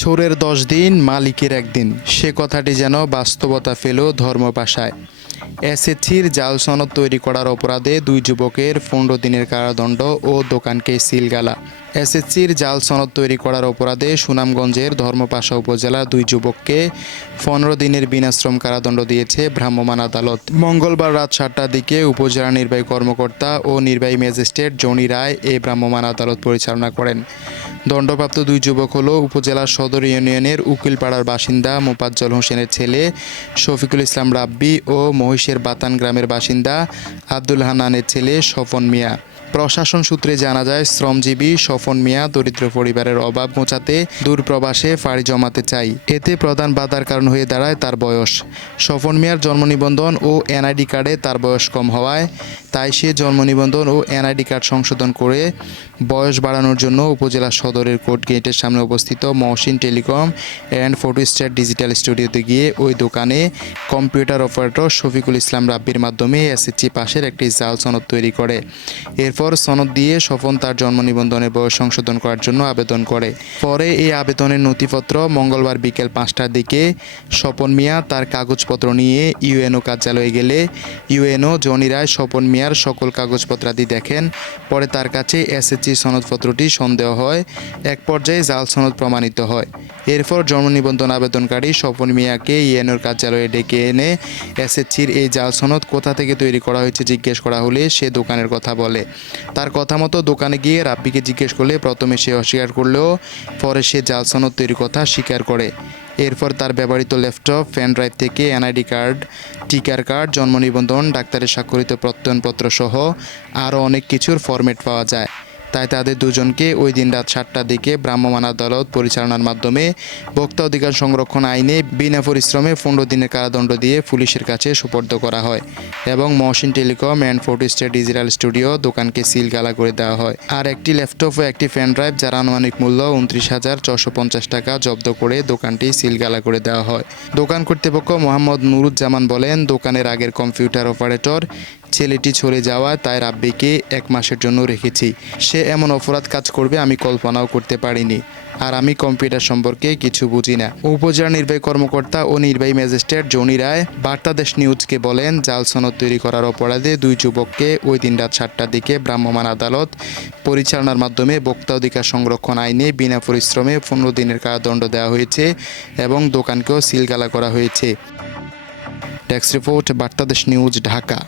চোরের দশ দিন, মালিকের একদিন। সে কথাটি যেন বাস্তবতা ফেল ধর্মপাশায়। এসএসসির জাল সনদ তৈরি করার অপরাধে দুই যুবকের পনেরো দিনের কারাদণ্ড ও দোকানকে সিলগালা। এসএসসির জাল সনদ তৈরি করার অপরাধে সুনামগঞ্জের ধর্মপাশা উপজেলার দুই যুবককে পনেরো দিনের বিনাশ্রম কারাদণ্ড দিয়েছে ভ্রাম্যমাণ আদালত। মঙ্গলবার রাত সাতটার দিকে উপজেলা নির্বাহী কর্মকর্তা ও নির্বাহী ম্যাজিস্ট্রেট জনি রায় এ ভ্রাম্যমাণ আদালত পরিচালনা করেন। দণ্ডপ্রাপ্ত দুই যুবক হলো উপজেলার সদর ইউনিয়নের উকিলপাড়ার বাসিন্দা মোপাজ্জল হোসেনের ছেলে শফিকুল ইসলাম রাব্বি ও মহিষের বাতান গ্রামের বাসিন্দা আব্দুল হানানের ছেলে স্বপন মিয়া। প্রশাসন সূত্রে জানা যায়, শ্রমজীবী মিয়া দরিদ্র পরিবারের অভাব মোচাতে দূরপ্রবাসে ফাড়ি জমাতে চাই। এতে প্রধান বাধার কারণ হয়ে দাঁড়ায় তার বয়স। সফন মিয়ার জন্ম নিবন্ধন ও এনআইডি কার্ডে তার বয়স কম হওয়ায় তাই সে জন্ম নিবন্ধন ও এনআইডি কার্ড সংশোধন করে বয়স বাড়ানোর জন্য উপজেলা সদরের কোর্ট গেটের সামনে অবস্থিত Mohsin telecom and photostat digital স্টুডিওতে গিয়ে ওই দোকানে কম্পিউটার অপারেটর শফিকুল ইসলাম রাব্বির মাধ্যমে এসএসসি পাশের একটি জাল সনদ তৈরি করে। এরপর সনদ দিয়ে স্বপন তার জন্ম নিবন্ধনের বয়স সংশোধন করার জন্য আবেদন করে। পরে এই আবেদনের নথিপত্র মঙ্গলবার বিকেল পাঁচটার দিকে স্বপন মিয়া তার কাগজপত্র নিয়ে ইউএনও কার্যালয়ে গেলে ইউএনও জনি রায় স্বপন মিয়ার সকল কাগজপত্রাদি দেখেন, পরে তার কাছে এসএসসি সনদপত্রটি সন্দেহ হয়, এক পর্যায়ে জাল সনদ প্রমাণিত হয়। এরপর জন্ম নিবন্ধন আবেদনকারী স্বপন মিয়াকে ইউএনওর কার্যালয়ে ডেকে এনে এসএসসির এই জাল সনদ কোথা থেকে তৈরি করা হয়েছে জিজ্ঞেস করা হলে সে দোকানের কথা বলে। তার কথা মতো দোকানে গিয়ে রাব্বিকে জিজ্ঞেস করলে প্রথমে সে অস্বীকার করলেও পরে সে জাল সনদ তৈরির কথা স্বীকার করে। এরপর তার ব্যবহৃত ল্যাপটপ, পেন ড্রাইভ থেকে এনআইডি কার্ড, টিকার কার্ড, জন্ম নিবন্ধন, ডাক্তারের স্বাক্ষরিত প্রত্যয়নপত্র সহ আরও অনেক কিছুর ফরম্যাট পাওয়া যায়। তাই তাদের দুজনকে ওই দিন রাত সাতটার দিকে ভ্রাম্যমাণ আদালত পরিচালনার মাধ্যমে ভোক্তা অধিকার সংরক্ষণ আইনে বিনা পরিশ্রমে পনেরো দিনের কারাদণ্ড দিয়ে পুলিশের কাছে সুপর্দ করা হয় এবং Mohsin telecom and photostat digital studio দোকানকে সিল গালা করে দেওয়া হয়। আর একটি ল্যাপটপ ও একটি পেন ড্রাইভ যার আনুমানিক মূল্য উনত্রিশ হাজার ছশো পঞ্চাশ টাকা জব্দ করে দোকানটি সিল গালা করে দেওয়া হয়। দোকান কর্তৃপক্ষ মোহাম্মদ নুরুজ্জামান বলেন, দোকানের আগের কম্পিউটার অপারেটর ছেলেটি চলে যাওয়া তাই রাব্বিকে এক মাসের জন্য রেখেছি। সে এমন অপরাধ কাজ করবে আমি কল্পনাও করতে পারিনি। আর আমি কম্পিউটার সম্পর্কে কিছু বুঝি না। উপজেলা নির্বাহী কর্মকর্তা ও নির্বাহী ম্যাজিস্ট্রেট জনি রায় বার্তাদেশ নিউজকে বলেন, জাল সনদ তৈরি করার অপরাধে দুই যুবককে ওই দিন রাত সাতটার দিকে ভ্রাম্যমাণ আদালত পরিচালনার মাধ্যমে বক্তা অধিকার সংরক্ষণ আইনে বিনা পরিশ্রমে পনেরো দিনের কারাদণ্ড দেওয়া হয়েছে এবং দোকানকেও সিলগালা করা হয়েছে। Desk report Bartadesh news, Dhaka.